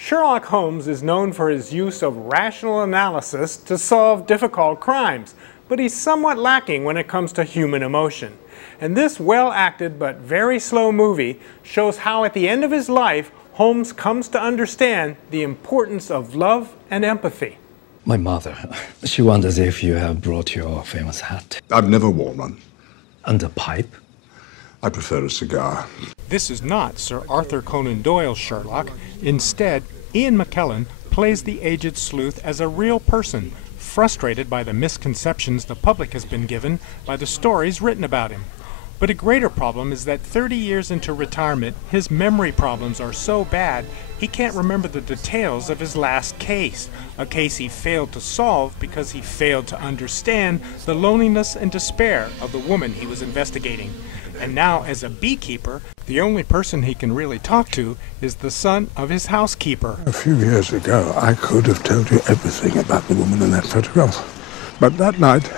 Sherlock Holmes is known for his use of rational analysis to solve difficult crimes, but he's somewhat lacking when it comes to human emotion. And this well-acted but very slow movie shows how at the end of his life, Holmes comes to understand the importance of love and empathy. My mother, she wonders if you have brought your famous hat. I've never worn one. And a pipe? I prefer a cigar. This is not Sir Arthur Conan Doyle's Sherlock. Instead, Ian McKellen plays the aged sleuth as a real person, frustrated by the misconceptions the public has been given by the stories written about him. But a greater problem is that 30 years into retirement, his memory problems are so bad he can't remember the details of his last case, a case he failed to solve because he failed to understand the loneliness and despair of the woman he was investigating. And now, as a beekeeper, the only person he can really talk to is the son of his housekeeper. A few years ago, I could have told you everything about the woman in that photograph. But that night,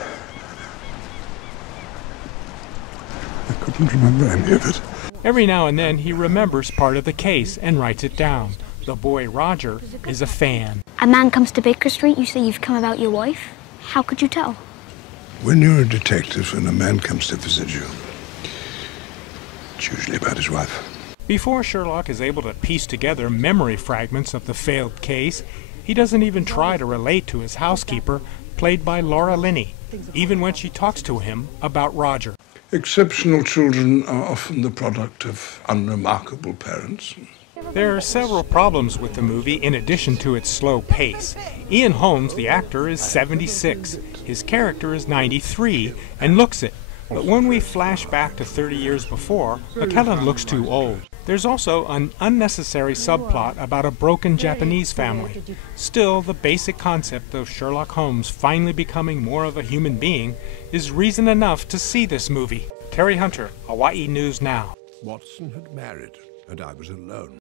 I couldn't remember any of it. Every now and then he remembers part of the case and writes it down. The boy Roger is a fan. A man comes to Baker Street, you say you've come about your wife? How could you tell? When you're a detective and a man comes to visit you, it's usually about his wife. Before Sherlock is able to piece together memory fragments of the failed case, he doesn't even try to relate to his housekeeper, played by Laura Linney, even when she talks to him about Roger. Exceptional children are often the product of unremarkable parents. There are several problems with the movie in addition to its slow pace. Ian Holmes, the actor, is 76. His character is 93 and looks it. But when we flash back to 30 years before, McKellen looks too old. There's also an unnecessary subplot about a broken Japanese family. Still, the basic concept of Sherlock Holmes finally becoming more of a human being is reason enough to see this movie. Terry Hunter, Hawaii News Now. Watson had married, and I was alone.